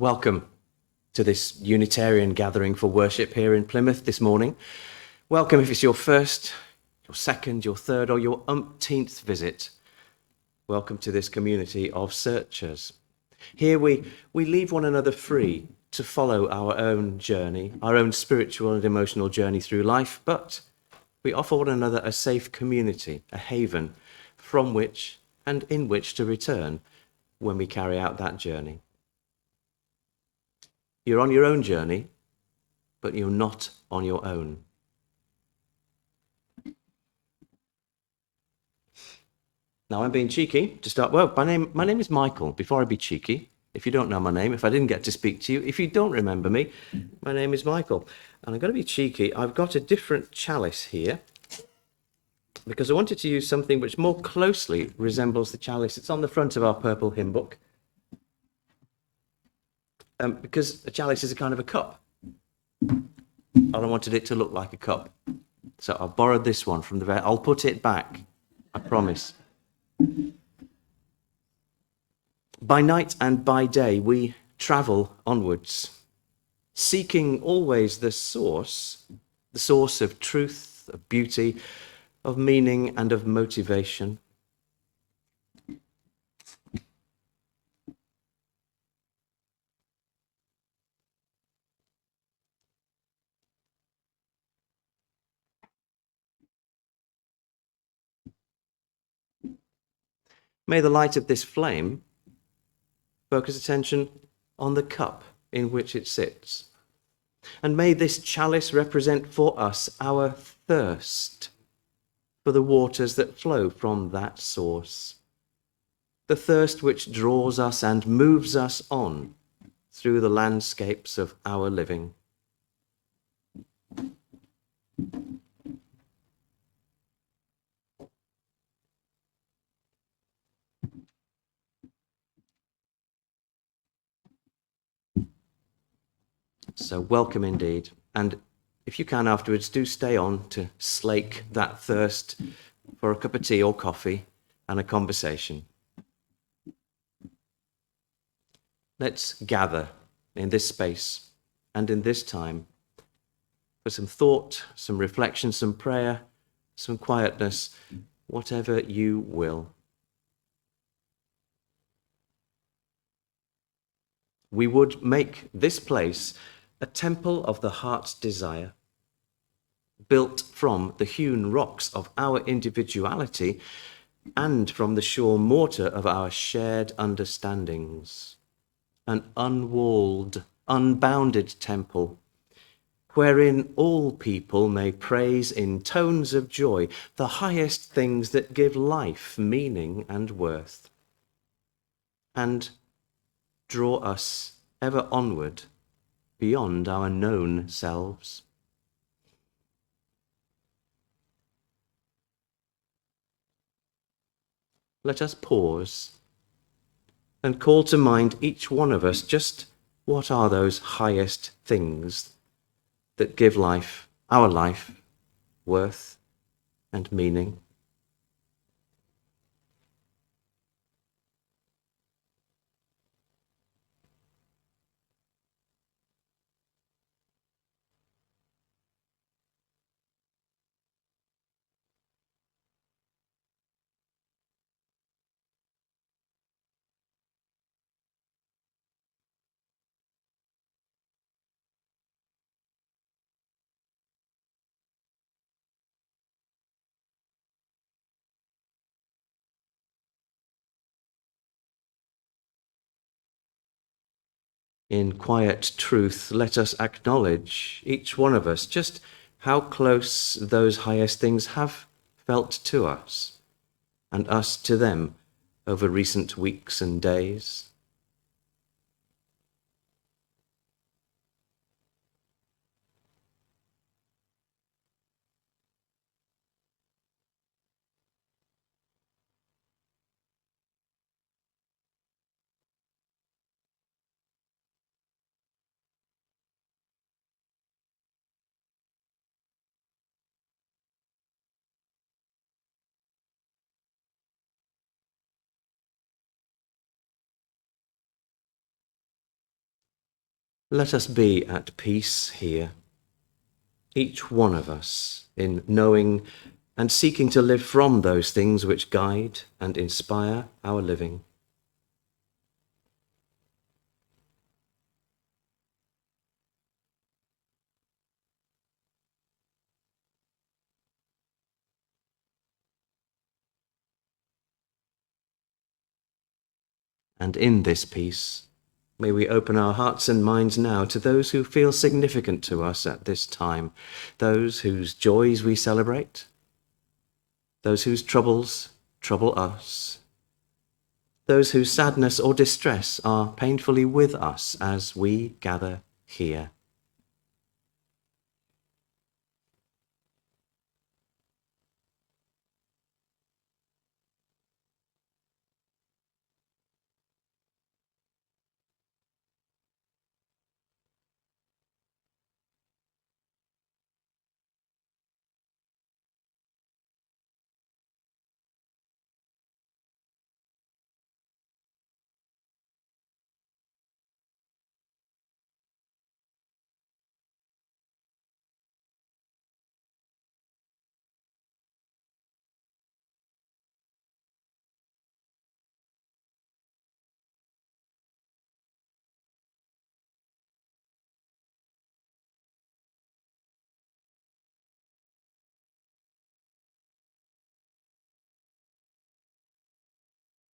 Welcome to this Unitarian gathering for worship here in Plymouth this morning. Welcome if it's your first, your second, your third, or your umpteenth visit. Welcome to this community of searchers. Here we leave one another free to follow our own journey, our own spiritual and emotional journey through life, but we offer one another a safe community, a haven from which and in which to return when we carry out that journey. You're on your own journey, but you're not on your own. Now, I'm being cheeky to start. Well, my name is Michael. Before I be cheeky, if you don't know my name, if I didn't get to speak to you, if you don't remember me, my name is Michael. And I'm going to be cheeky. I've got a different chalice here because I wanted to use something which more closely resembles the chalice. It's on the front of our purple hymn book. Because a chalice is a kind of a cup. And I wanted it to look like a cup. So I borrowed this one from the I'll put it back, I promise. By night and by day, we travel onwards, seeking always the source of truth, of beauty, of meaning, and of motivation. May the light of this flame focus attention on the cup in which it sits. And may this chalice represent for us our thirst for the waters that flow from that source. The thirst which draws us and moves us on through the landscapes of our living. So welcome indeed. And if you can afterwards, do stay on to slake that thirst for a cup of tea or coffee and a conversation. Let's gather in this space and in this time for some thought, some reflection, some prayer, some quietness, whatever you will. We would make this place a temple of the heart's desire, built from the hewn rocks of our individuality and from the sure mortar of our shared understandings. An unwalled, unbounded temple, wherein all people may praise in tones of joy the highest things that give life meaning and worth, and draw us ever onward beyond our known selves. Let us pause and call to mind each one of us just what are those highest things that give life, our life, worth and meaning. In quiet truth, let us acknowledge, each one of us, just how close those highest things have felt to us, and us to them over recent weeks and days. Let us be at peace here, each one of us, in knowing and seeking to live from those things which guide and inspire our living. And in this peace, may we open our hearts and minds now to those who feel significant to us at this time, those whose joys we celebrate, those whose troubles trouble us, those whose sadness or distress are painfully with us as we gather here.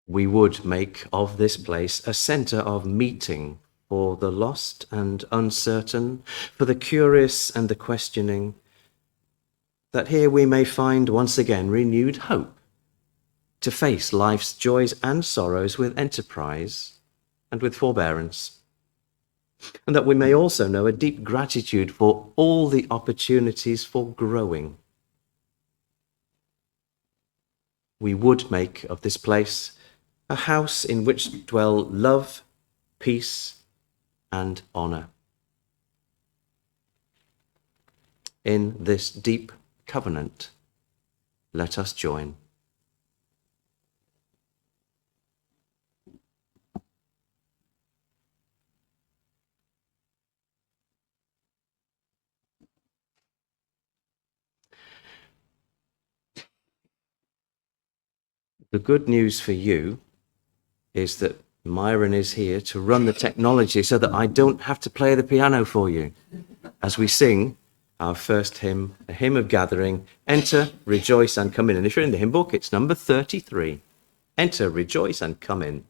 We would make of this place a centre of meeting for the lost and uncertain, for the curious and the questioning, that here we may find once again renewed hope to face life's joys and sorrows with enterprise and with forbearance, and that we may also know a deep gratitude for all the opportunities for growing. We would make of this place a house in which dwell love, peace, and honor. In this deep covenant, let us join. The good news for you is that Myron is here to run the technology so that I don't have to play the piano for you as we sing our first hymn, a hymn of gathering, Enter, Rejoice, and Come In. And if you're in the hymn book, it's number 33. Enter, rejoice, and come in.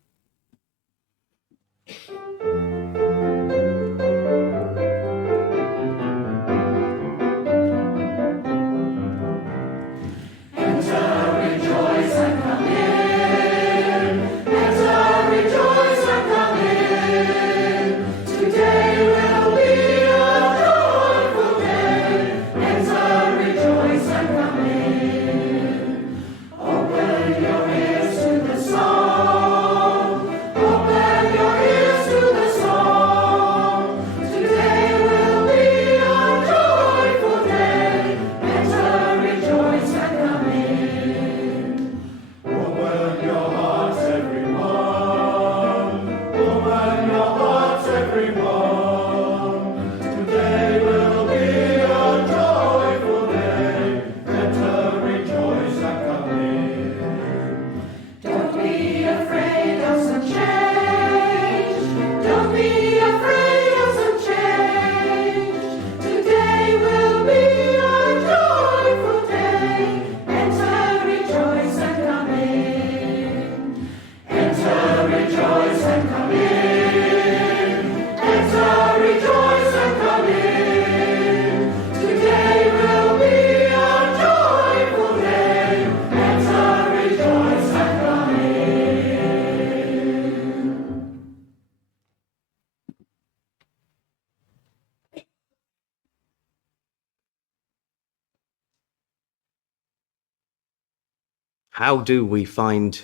How do we find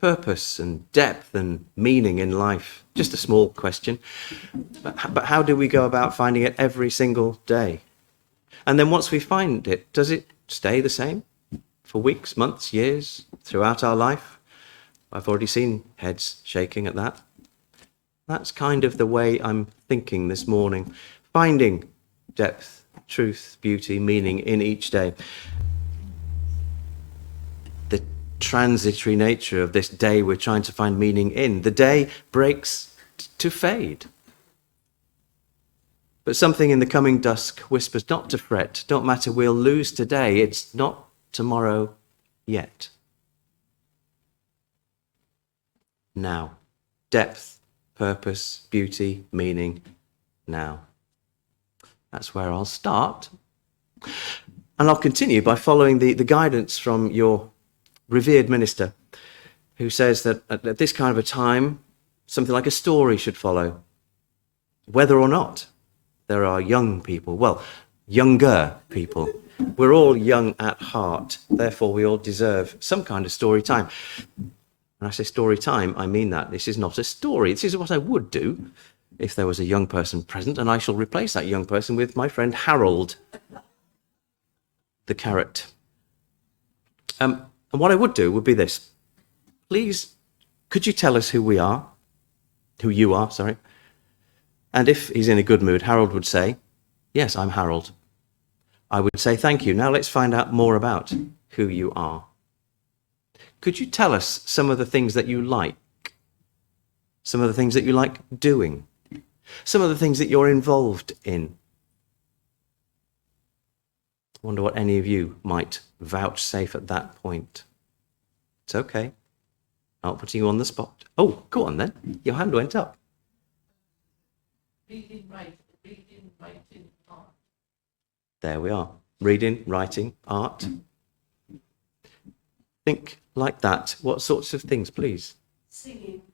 purpose and depth and meaning in life? Just a small question. But how do we go about finding it every single day? And then once we find it, does it stay the same for weeks, months, years, throughout our life? I've already seen heads shaking at that. That's kind of the way I'm thinking this morning. Finding depth, truth, beauty, meaning in each day. The transitory nature of this day we're trying to find meaning in. The day breaks to fade. But something in the coming dusk whispers not to fret. Don't matter, we'll lose today. It's not tomorrow yet. Now. Depth, purpose, beauty, meaning, now. That's where I'll start. And I'll continue by following the guidance from your revered minister, who says that at this kind of a time, something like a story should follow. Whether or not there are young people, well, younger people. We're all young at heart, therefore we all deserve some kind of story time. When I say story time, I mean that. This is not a story. This is what I would do if there was a young person present, and I shall replace that young person with my friend Harold, the carrot. And what I would do would be this. Please, could you tell us who we are? Who you are, sorry. And if he's in a good mood, Harold would say, yes, I'm Harold. I would say, thank you. Now let's find out more about who you are. Could you tell us some of the things that you like? Some of the things that you like doing? Some of the things that you're involved in? I wonder what any of you might vouchsafe at that point. It's okay. Not putting you on the spot. Oh, go on then. Your hand went up. Reading, writing, art. There we are. Reading, writing, art. Think like that. What sorts of things, please?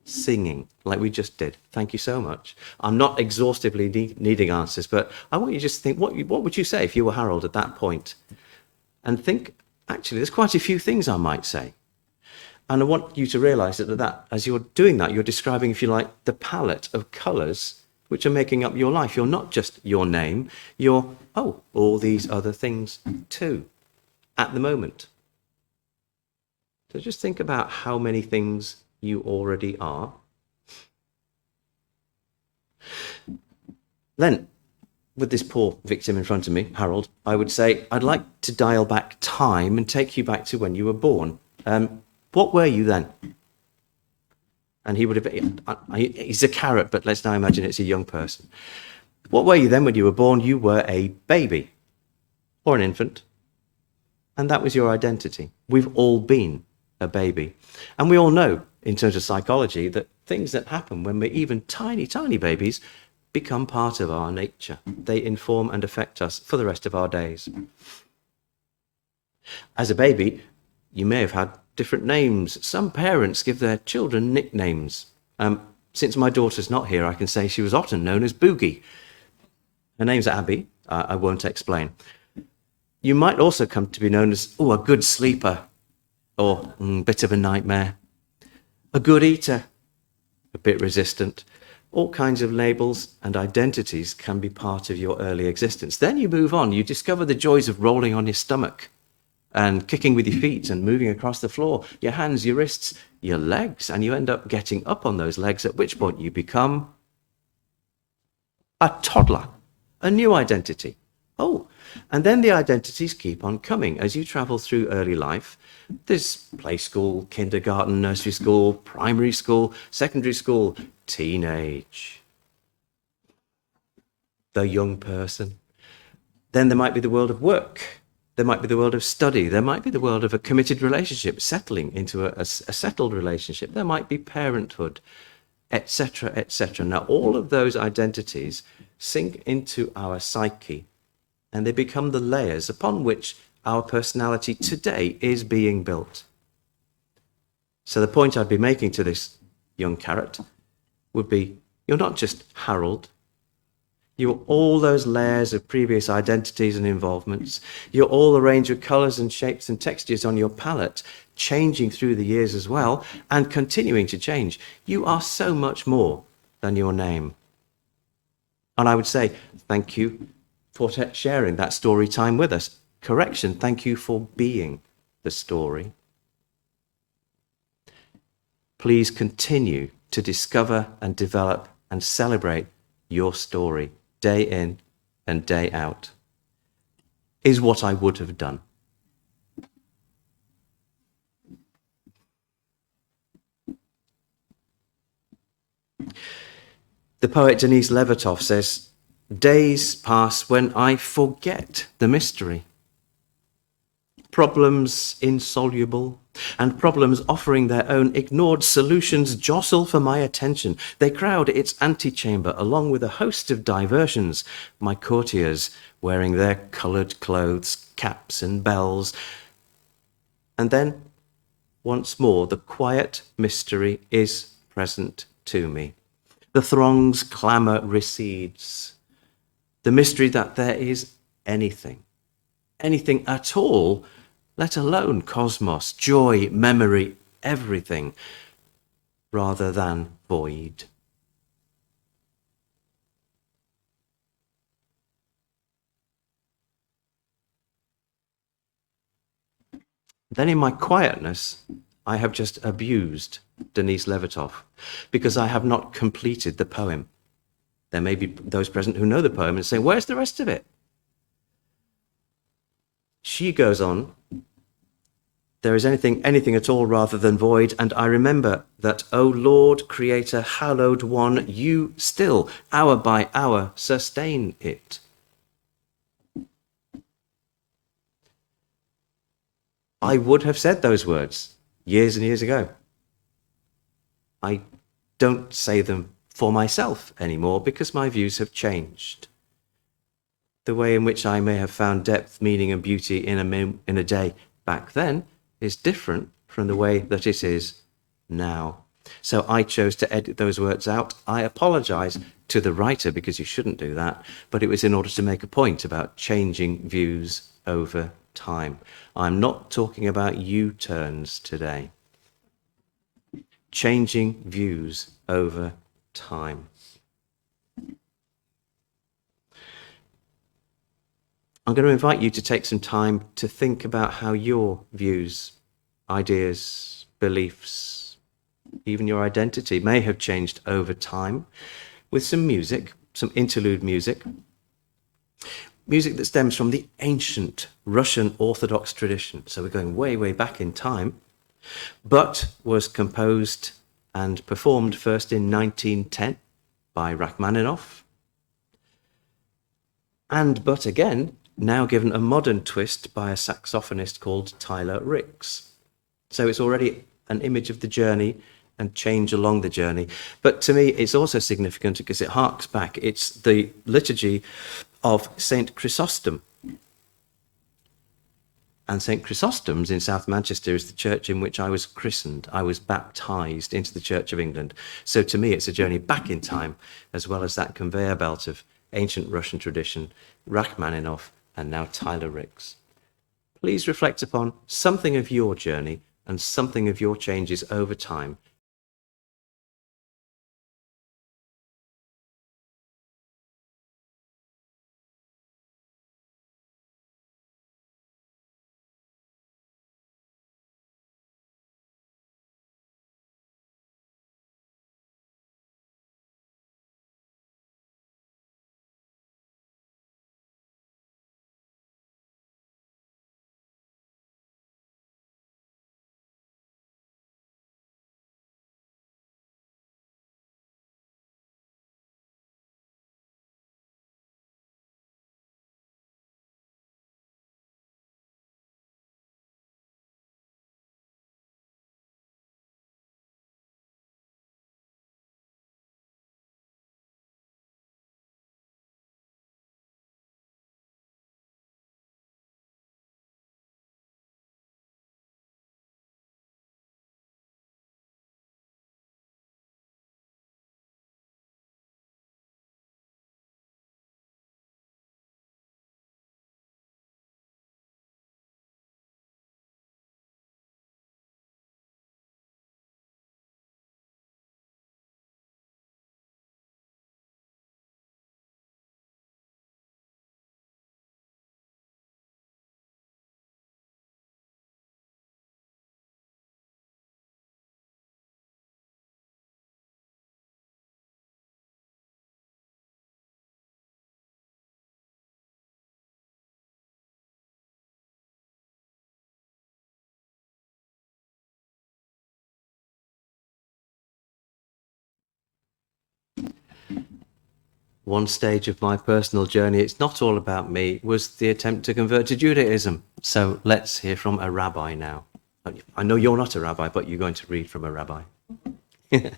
Singing, like we just did. Thank you so much. I'm not exhaustively needing answers, but I want you to just think, what would you say if you were Harold at that point? And think, actually, there's quite a few things I might say. And I want you to realize that as you're doing that, you're describing, if you like, the palette of colors which are making up your life. You're not just your name, you're, all these other things too, at the moment. So just think about how many things you already are. Then, with this poor victim in front of me, Harold, I would say, I'd like to dial back time and take you back to when you were born. What were you then? And he would have, he's a carrot, but let's now imagine it's a young person. What were you then when you were born? You were a baby or an infant. And that was your identity. We've all been a baby. And we all know, in terms of psychology, that things that happen when we're even tiny, tiny babies become part of our nature. They inform and affect us for the rest of our days. As a baby, you may have had different names. Some parents give their children nicknames. Since my daughter's not here, I can say she was often known as Boogie. Her name's Abby. I won't explain. You might also come to be known as, a good sleeper, or bit of a nightmare. A good eater, a bit resistant. All kinds of labels and identities can be part of your early existence. Then you move on. You discover the joys of rolling on your stomach and kicking with your feet and moving across the floor, your hands, your wrists, your legs, and you end up getting up on those legs, at which point you become a toddler, a new identity. And then the identities keep on coming as you travel through early life. There's play school, kindergarten, nursery school, primary school, secondary school, teenage, the young person. Then there might be the world of work. There might be the world of study. There might be the world of a committed relationship, settling into a settled relationship. There might be parenthood, etc., etc. Now, all of those identities sink into our psyche, and they become the layers upon which our personality today is being built. So the point I'd be making to this young carrot would be, you're not just Harold. You're all those layers of previous identities and involvements. You're all the range of colours and shapes and textures on your palette, changing through the years as well, and continuing to change. You are so much more than your name. And I would say, thank you for sharing that story time with us. Correction, thank you for being the story. Please continue to discover and develop and celebrate your story day in and day out is what I would have done. The poet Denise Levertov says, "Days pass when I forget the mystery. Problems insoluble, and problems offering their own ignored solutions jostle for my attention. They crowd its antechamber along with a host of diversions, my courtiers wearing their coloured clothes, caps and bells. And then, once more, the quiet mystery is present to me. The throng's clamour recedes. The mystery that there is anything at all, let alone cosmos, joy, memory, everything, rather than void." Then in my quietness, I have just abused Denise Levertov because I have not completed the poem. There may be those present who know the poem and say, "Where's the rest of it?" She goes on, "There is anything at all rather than void, and I remember that, O Lord, Creator, hallowed one, you still, hour by hour, sustain it." I would have said those words years and years ago. I don't say them for myself anymore because my views have changed. The way in which I may have found depth, meaning, and beauty in a day back then is different from the way that it is now. So I chose to edit those words out. I apologize to the writer because you shouldn't do that, but it was in order to make a point about changing views over time. I'm not talking about U-turns today. Changing views over time. I'm going to invite you to take some time to think about how your views, ideas, beliefs, even your identity may have changed over time with some music, some interlude music that stems from the ancient Russian Orthodox tradition. So we're going way, way back in time, but was composed and performed first in 1910 by Rachmaninoff, but again, now given a modern twist by a saxophonist called Tyler Ricks. So it's already an image of the journey and change along the journey. But to me, it's also significant because it harks back. It's the liturgy of St. Chrysostom. And St. Chrysostom's in South Manchester is the church in which I was christened. I was baptized into the Church of England. So to me, it's a journey back in time, as well as that conveyor belt of ancient Russian tradition, Rachmaninoff, and now Tyler Ricks. Please reflect upon something of your journey and something of your changes over time one stage of my personal journey, it's not all about me, was the attempt to convert to Judaism. So let's hear from a rabbi now. I know you're not a rabbi, but you're going to read from a rabbi. It's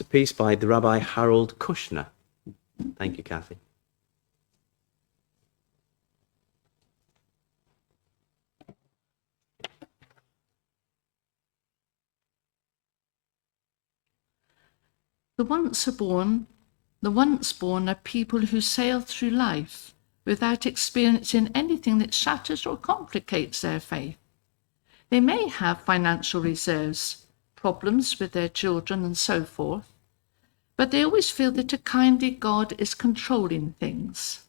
a piece by the Rabbi Harold Kushner. Thank you, Kathy. The once born are people who sail through life without experiencing anything that shatters or complicates their faith. They may have financial reserves, problems with their children and so forth, but they always feel that a kindly God is controlling things.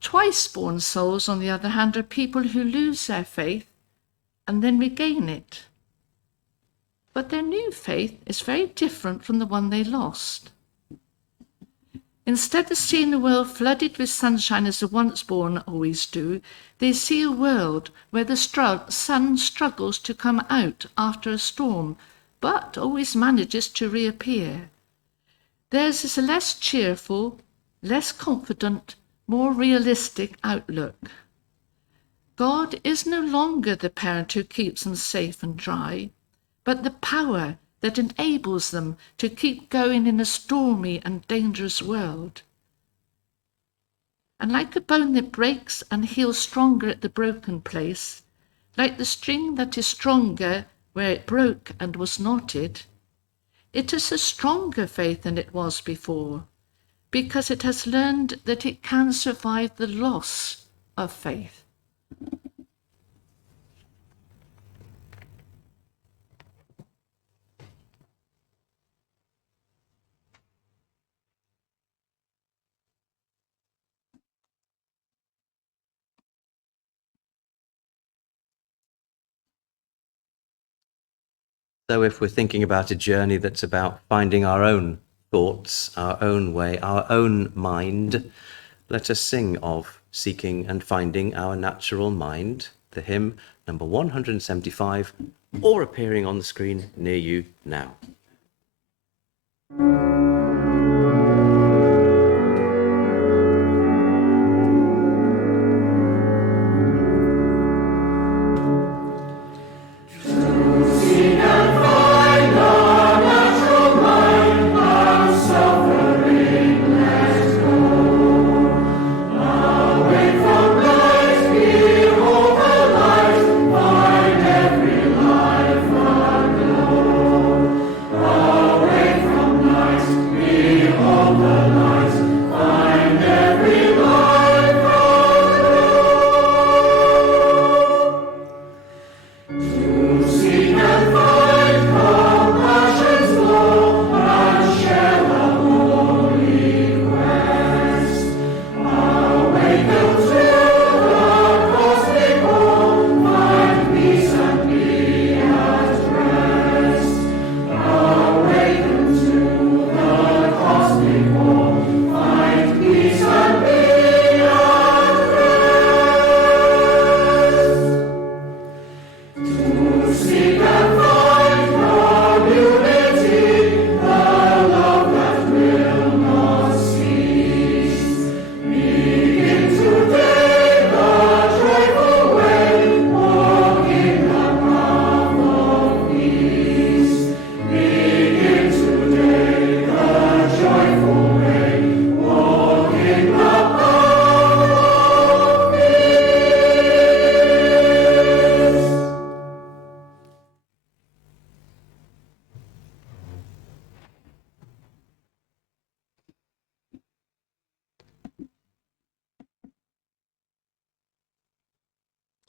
Twice-born souls, on the other hand, are people who lose their faith and then regain it. But their new faith is very different from the one they lost. Instead of seeing the world flooded with sunshine as the once-born always do, they see a world where the sun struggles to come out after a storm, but always manages to reappear. Theirs is a less cheerful, less confident, more realistic outlook. God is no longer the parent who keeps them safe and dry, but the power that enables them to keep going in a stormy and dangerous world. And like a bone that breaks and heals stronger at the broken place, like the string that is stronger where it broke and was knotted, it is a stronger faith than it was before, because it has learned that it can survive the loss of faith. So if we're thinking about a journey that's about finding our own thoughts, our own way, our own mind, let us sing of Seeking and Finding Our Natural Mind, the hymn number 175, or appearing on the screen near you now.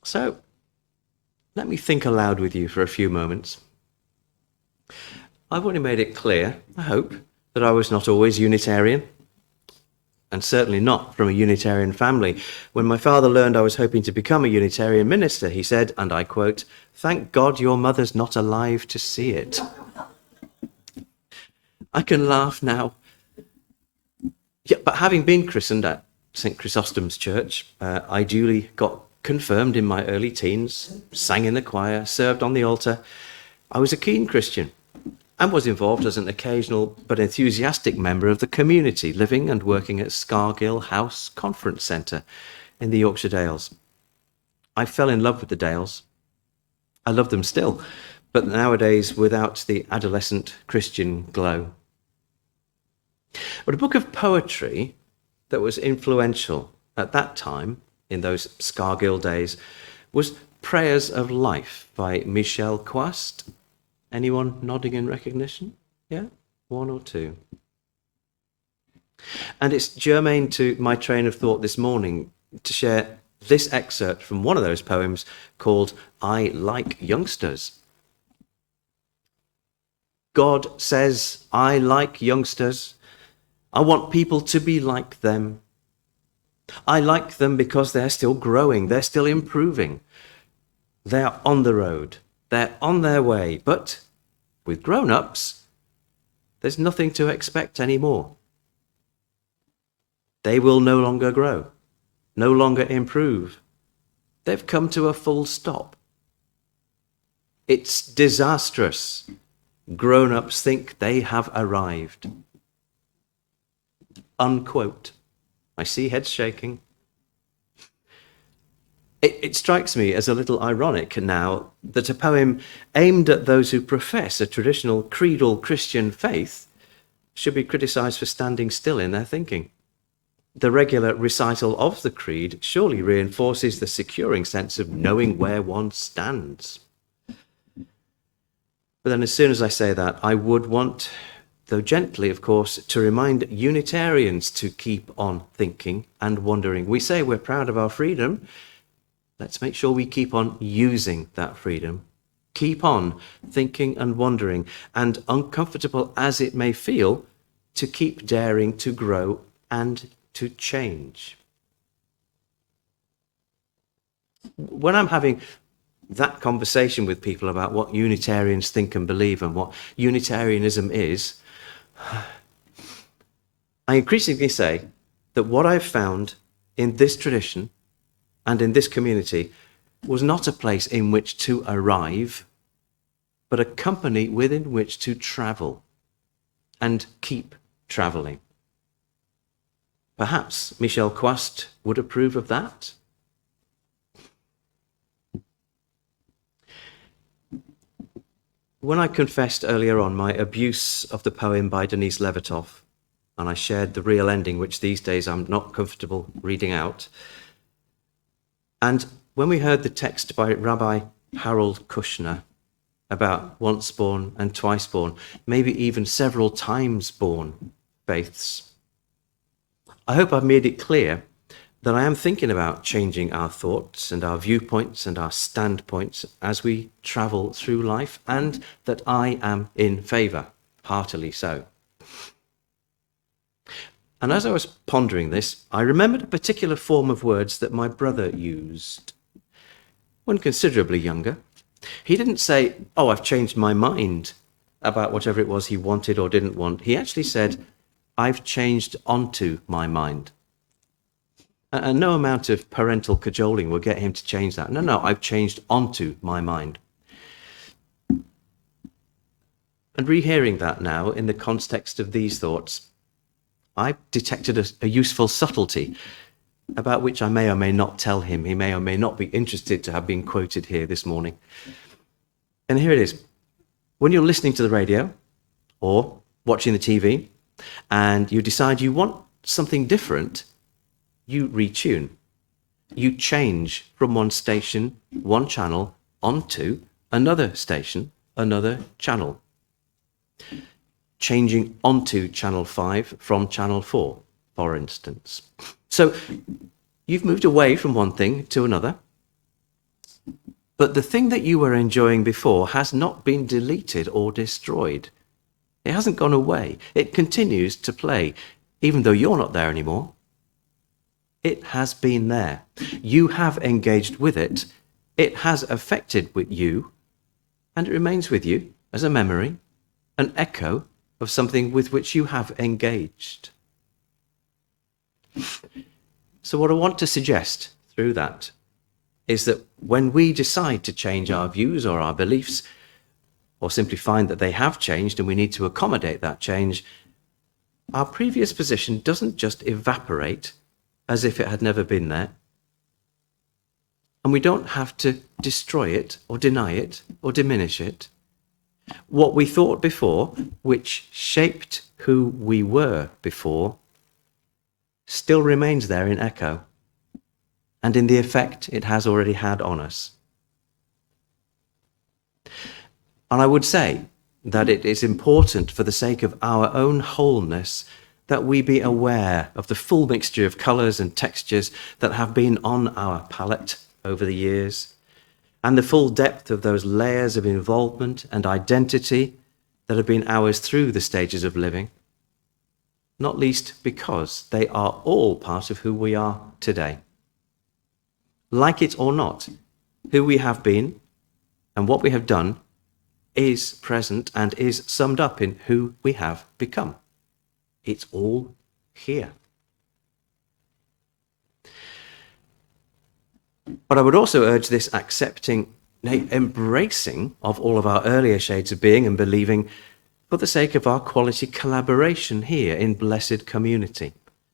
So, let me think aloud with you for a few moments. I've already made it clear, I hope, that I was not always Unitarian, and certainly not from a Unitarian family. When my father learned I was hoping to become a Unitarian minister, he said, and I quote, "Thank God your mother's not alive to see it." I can laugh now. Yeah, but having been christened at St. Chrysostom's Church, I duly got confirmed in my early teens, sang in the choir, served on the altar. I was a keen Christian. and was involved as an occasional but enthusiastic member of the community, living and working at Scargill House Conference Centre in the Yorkshire Dales. I fell in love with the Dales. I love them still, but nowadays without the adolescent Christian glow. But a book of poetry that was influential at that time, in those Scargill days, was Prayers of Life by Michel Quast. Anyone nodding in recognition? Yeah? One or two. And it's germane to my train of thought this morning to share this excerpt from one of those poems called I Like Youngsters. God says, I like youngsters. I want people to be like them. I like them because they're still growing, they're still improving. They're on the road, they're on their way, but with grown-ups, there's nothing to expect anymore. They will no longer grow, no longer improve. They've come to a full stop. It's disastrous. Grown-ups think they have arrived. Unquote. I see heads shaking. It strikes me as a little ironic now that a poem aimed at those who profess a traditional creedal Christian faith should be criticised for standing still in their thinking. The regular recital of the creed surely reinforces the securing sense of knowing where one stands. But then as soon as I say that, I would want, though gently, of course, to remind Unitarians to keep on thinking and wondering. We say we're proud of our freedom. Let's make sure we keep on using that freedom. Keep on thinking and wondering, and uncomfortable as it may feel, to keep daring to grow and to change. When I'm having that conversation with people about what Unitarians think and believe and what Unitarianism is, I increasingly say that what I've found in this tradition and in this community was not a place in which to arrive, but a company within which to travel and keep traveling. Perhaps Michel Quast would approve of that. When I confessed earlier on my abuse of the poem by Denise Levertov, and I shared the real ending, which these days I'm not comfortable reading out, and when we heard the text by Rabbi Harold Kushner about once born and twice born, maybe even several times born faiths, I hope I've made it clear that I am thinking about changing our thoughts and our viewpoints and our standpoints as we travel through life, and that I am in favour, heartily so. And as I was pondering this, I remembered a particular form of words that my brother used when considerably younger. He didn't say, oh, I've changed my mind about whatever it was he wanted or didn't want. He actually said, I've changed onto my mind. And no amount of parental cajoling will get him to change that. No, I've changed onto my mind. And rehearing that now in the context of these thoughts, I detected a useful subtlety about which I may or may not tell him. He may or may not be interested to have been quoted here this morning. And here it is. When you're listening to the radio or watching the TV and you decide you want something different, you retune. You change from one station, one channel, onto another station, another channel. Changing onto channel 5 from channel 4, for instance. So you've moved away from one thing to another, but the thing that you were enjoying before has not been deleted or destroyed. It hasn't gone away. It continues to play, even though you're not there anymore. It has been there. You have engaged with it. It has affected with you, and it remains with you as a memory, an echo of something with which you have engaged. So what I want to suggest through that is that when we decide to change our views or our beliefs, or simply find that they have changed and we need to accommodate that change, our previous position doesn't just evaporate as if it had never been there. And we don't have to destroy it or deny it or diminish it. What we thought before, which shaped who we were before, still remains there in echo and in the effect it has already had on us. And I would say that it is important for the sake of our own wholeness that we be aware of the full mixture of colours and textures that have been on our palette over the years, and the full depth of those layers of involvement and identity that have been ours through the stages of living, not least because they are all part of who we are today. Like it or not, who we have been and what we have done is present and is summed up in who we have become. It's all here. But I would also urge this accepting, nay, embracing of all of our earlier shades of being and believing for the sake of our quality collaboration here in blessed community,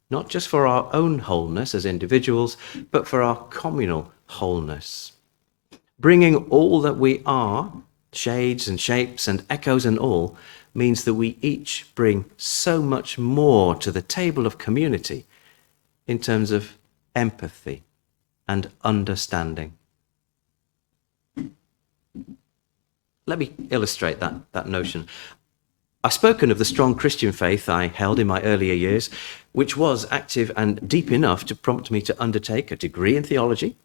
not just for our own wholeness as individuals, but for our communal wholeness. Bringing all that we are, shades and shapes and echoes and all, means that we each bring so much more to the table of community in terms of empathy and understanding. Let me illustrate that notion. I've spoken of the strong Christian faith I held in my earlier years, which was active and deep enough to prompt me to undertake a degree in theology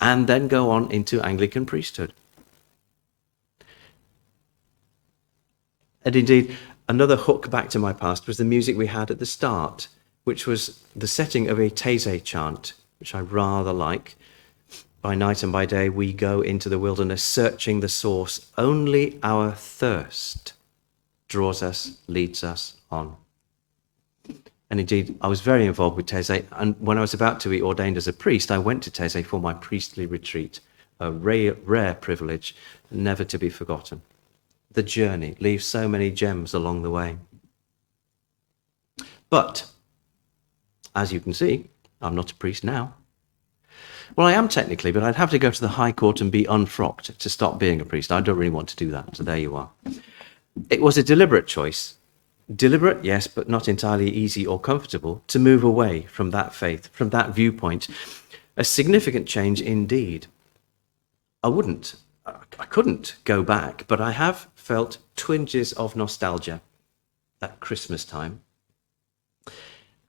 and then go on into Anglican priesthood. And indeed, another hook back to my past was the music we had at the start, which was the setting of a Taizé chant, which I rather like. By night and by day we go into the wilderness, searching the source. Only our thirst draws us, leads us on. And indeed, I was very involved with Taizé, and when I was about to be ordained as a priest, I went to Taizé for my priestly retreat, a rare privilege, never to be forgotten. The journey leaves so many gems along the way. But, as you can see, I'm not a priest now. Well, I am technically, but I'd have to go to the High Court and be unfrocked to stop being a priest. I don't really want to do that, so there you are. It was a deliberate choice. Deliberate, yes, but not entirely easy or comfortable to move away from that faith, from that viewpoint. A significant change indeed. I couldn't go back, but I have felt twinges of nostalgia at Christmas time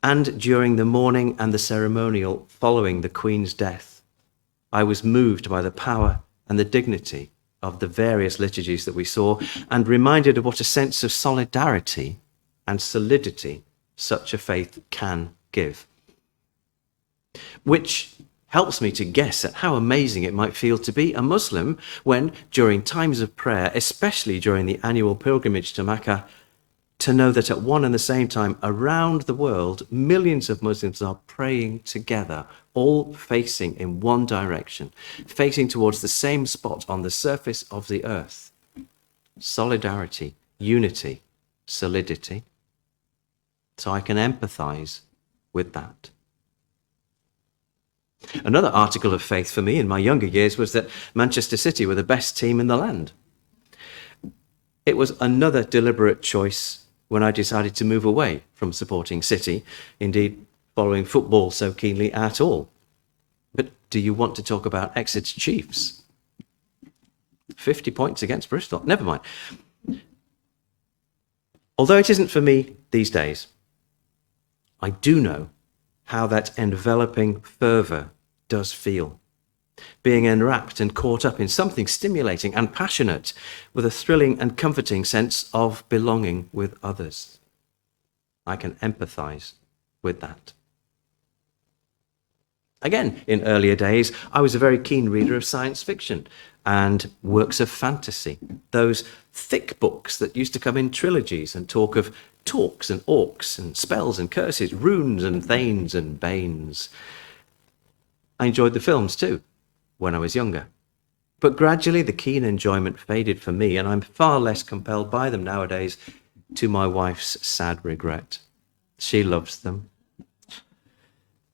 and during the mourning and the ceremonial following the Queen's death. I was moved by the power and the dignity of the various liturgies that we saw and reminded of what a sense of solidarity and solidity such a faith can give, which helps me to guess at how amazing it might feel to be a Muslim when, during times of prayer, especially during the annual pilgrimage to Mecca, to know that at one and the same time around the world, millions of Muslims are praying together, all facing in one direction, facing towards the same spot on the surface of the earth. Solidarity, unity, solidity. So I can empathize with that. Another article of faith for me in my younger years was that Manchester City were the best team in the land. It was another deliberate choice when I decided to move away from supporting City, indeed following football so keenly at all. But do you want to talk about Exeter Chiefs? 50 points against Bristol. Never mind. Although it isn't for me these days, I do know how that enveloping fervour does feel. Being enwrapped and caught up in something stimulating and passionate with a thrilling and comforting sense of belonging with others. I can empathise with that. Again, in earlier days, I was a very keen reader of science fiction and works of fantasy, those thick books that used to come in trilogies and talk of talks and orcs and spells and curses, runes and thanes and banes. I enjoyed the films too, when I was younger. But gradually the keen enjoyment faded for me, and I'm far less compelled by them nowadays, to my wife's sad regret. She loves them.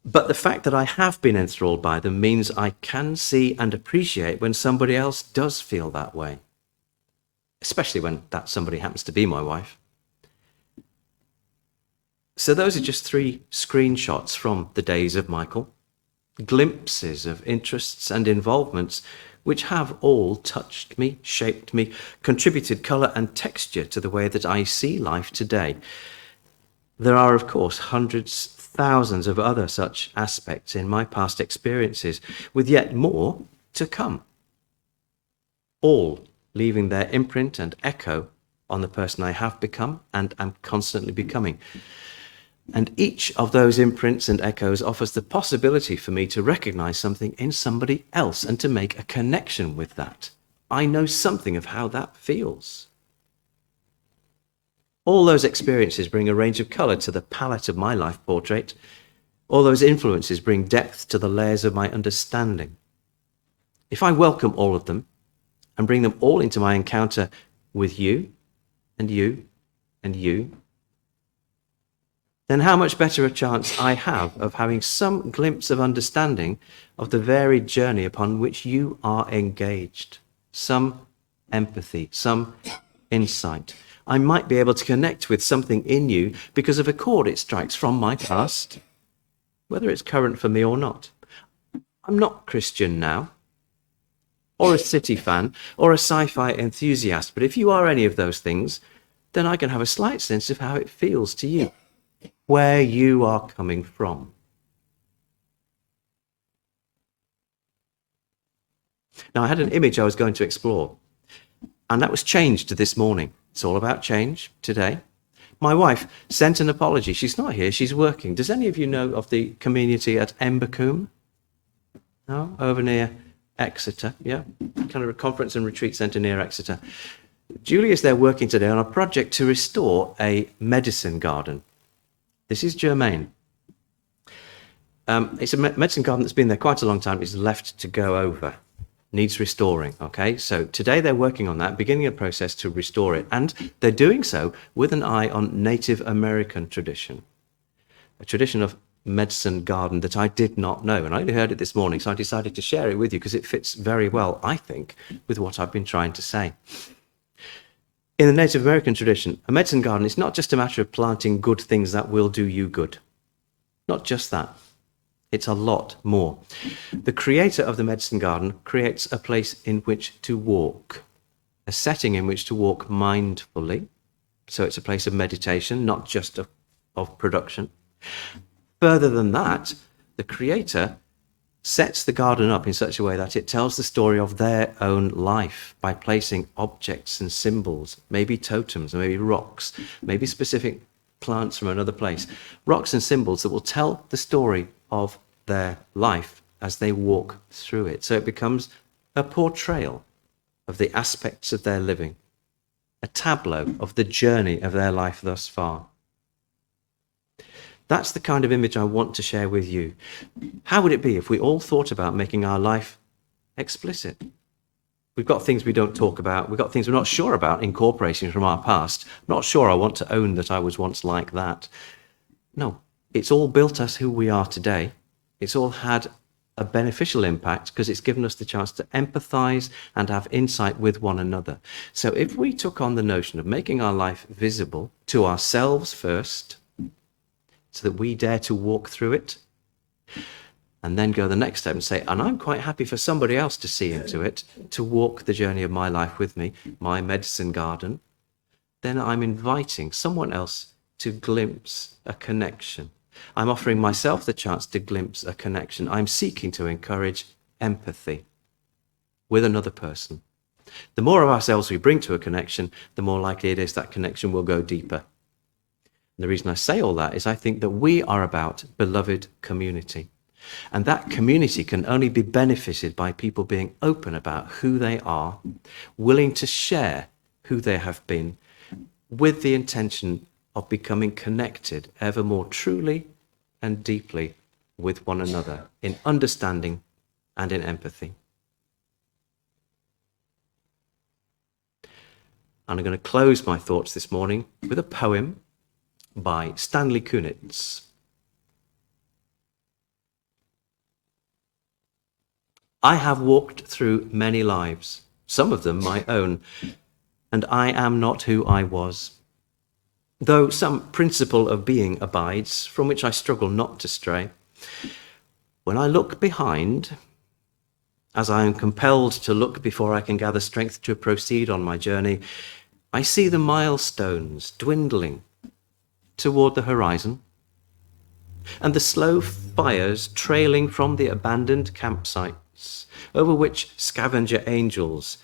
But the fact that I have been enthralled by them means I can see and appreciate when somebody else does feel that way, especially when that somebody happens to be my wife. So those are just 3 screenshots from the days of Michael, glimpses of interests and involvements which have all touched me, shaped me, contributed colour and texture to the way that I see life today. There are, of course, hundreds, thousands of other such aspects in my past experiences, with yet more to come, all leaving their imprint and echo on the person I have become and am constantly becoming. And each of those imprints and echoes offers the possibility for me to recognize something in somebody else and to make a connection with that. I know something of how that feels. All those experiences bring a range of color to the palette of my life portrait. All those influences bring depth to the layers of my understanding. If I welcome all of them and bring them all into my encounter with you and you and you, then how much better a chance I have of having some glimpse of understanding of the varied journey upon which you are engaged, some empathy, some insight. I might be able to connect with something in you because of a chord it strikes from my past, whether it's current for me or not. I'm not Christian now, or a City fan, or a sci-fi enthusiast, but if you are any of those things, then I can have a slight sense of how it feels to you, where you are coming from. Now, I had an image I was going to explore, and that was changed this morning. It's all about change today. My wife sent an apology. She's not here, she's working. Does any of you know of the community at Embercombe? No? Over near Exeter, yeah? Kind of a conference and retreat centre near Exeter. Julie is there working today on a project to restore a medicine garden. This is germane. It's a medicine garden that's been there quite a long time. It's left to go over. Needs restoring, okay? So today they're working on that, beginning a process to restore it. And they're doing so with an eye on Native American tradition, a tradition of medicine garden that I did not know. And I only heard it this morning, so I decided to share it with you because it fits very well, I think, with what I've been trying to say. In the Native American tradition, a medicine garden is not just a matter of planting good things that will do you good. Not just that. It's a lot more. The creator of the medicine garden creates a place in which to walk, a setting in which to walk mindfully. So it's a place of meditation, not just of production. Further than that, the creator sets the garden up in such a way that it tells the story of their own life by placing objects and symbols, maybe totems, maybe rocks, maybe specific plants from another place, rocks and symbols that will tell the story of their life as they walk through it. So it becomes a portrayal of the aspects of their living, a tableau of the journey of their life thus far. That's the kind of image I want to share with you. How would it be if we all thought about making our life explicit? We've got things we don't talk about. We've got things we're not sure about incorporating from our past. I'm not sure I want to own that I was once like that. No, it's all built us who we are today. It's all had a beneficial impact because it's given us the chance to empathize and have insight with one another. So if we took on the notion of making our life visible to ourselves first, so that we dare to walk through it, and then go the next step and say, and I'm quite happy for somebody else to see into it, to walk the journey of my life with me, my medicine garden, then I'm inviting someone else to glimpse a connection. I'm offering myself the chance to glimpse a connection. I'm seeking to encourage empathy with another person. The more of ourselves we bring to a connection, the more likely it is that connection will go deeper. And the reason I say all that is I think that we are about beloved community. And that community can only be benefited by people being open about who they are, willing to share who they have been, with the intention of becoming connected ever more truly and deeply with one another in understanding and in empathy. And I'm going to close my thoughts this morning with a poem by Stanley Kunitz. I have walked through many lives, some of them my own, and I am not who I was. Though some principle of being abides, from which I struggle not to stray. When I look behind, as I am compelled to look before I can gather strength to proceed on my journey, I see the milestones dwindling toward the horizon, and the slow fires trailing from the abandoned campsites, over which scavenger angels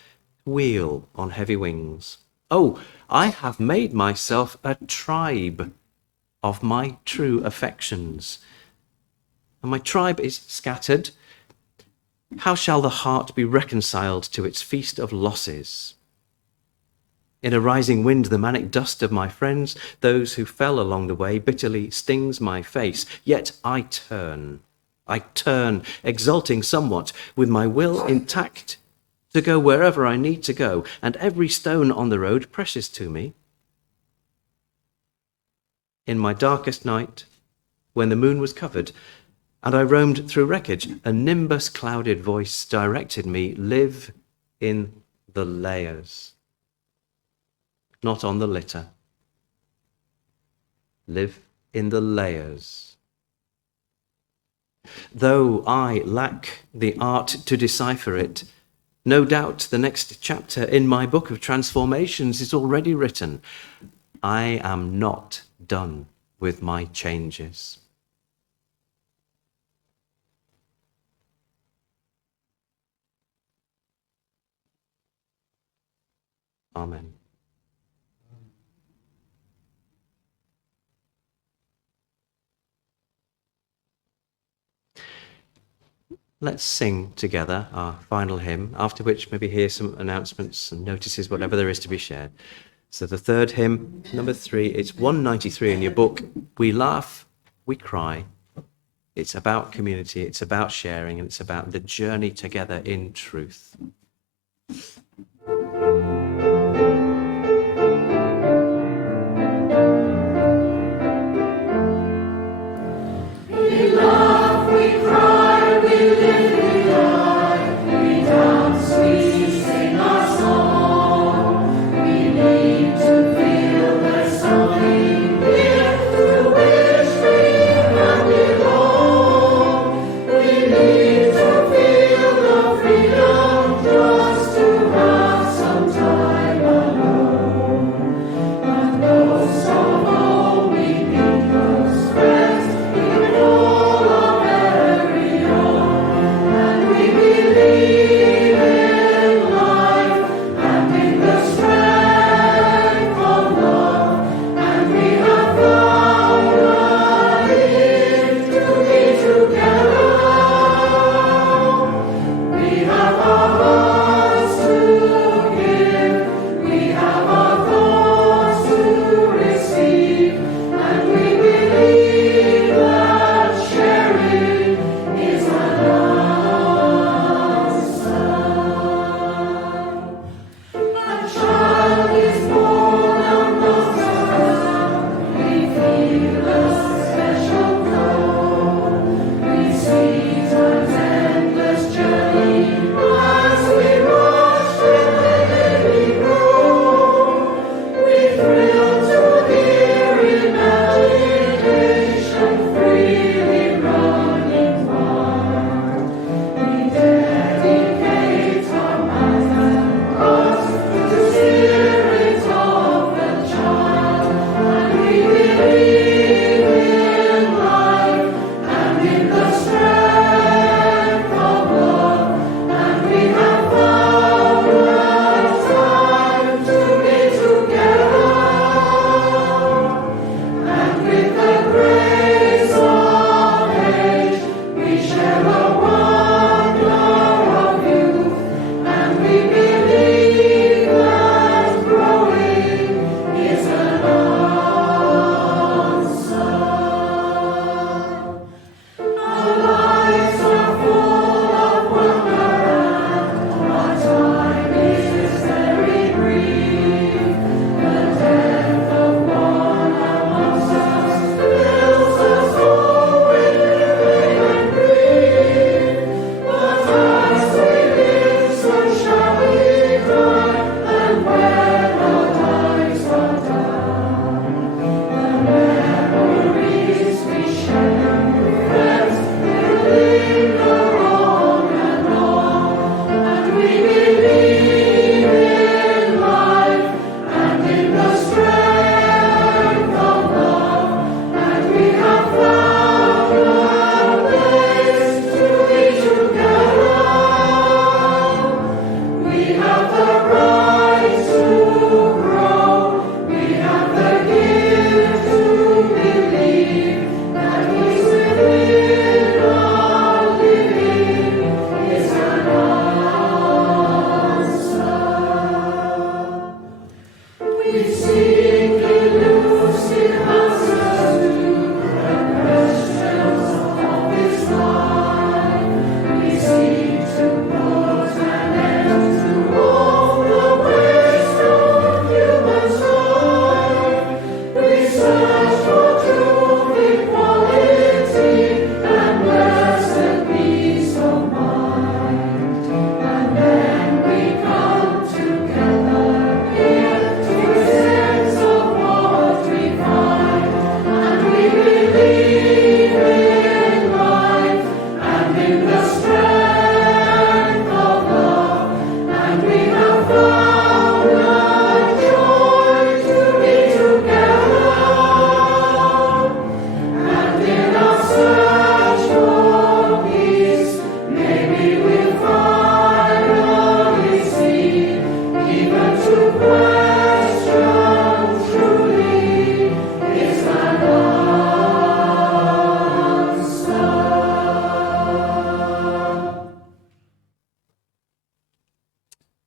wheel on heavy wings. Oh, I have made myself a tribe of my true affections, and my tribe is scattered. How shall the heart be reconciled to its feast of losses? In a rising wind, the manic dust of my friends, those who fell along the way, bitterly stings my face. Yet I turn, exulting somewhat, with my will intact, to go wherever I need to go, and every stone on the road precious to me. In my darkest night, when the moon was covered, and I roamed through wreckage, a nimbus-clouded voice directed me, live in the layers, not on the litter. Live in the layers. Though I lack the art to decipher it, no doubt the next chapter in my book of transformations is already written. I am not done with my changes. Amen. Let's sing together our final hymn, after which maybe hear some announcements and notices, whatever there is to be shared. So the third hymn, number 3, it's 193 in your book. We laugh, we cry. It's about community, it's about sharing, and it's about the journey together in truth. Freedom, joy.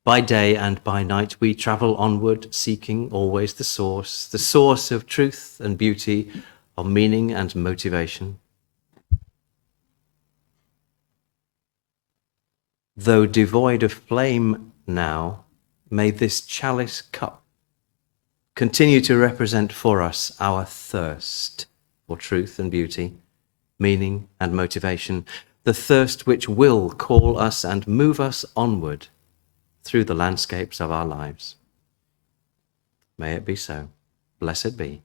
By day and by night we travel onward, seeking always the source of truth and beauty, of meaning and motivation. Though devoid of flame now, may this chalice cup continue to represent for us our thirst for truth and beauty, meaning and motivation, the thirst which will call us and move us onward through the landscapes of our lives. May it be so. Blessed be.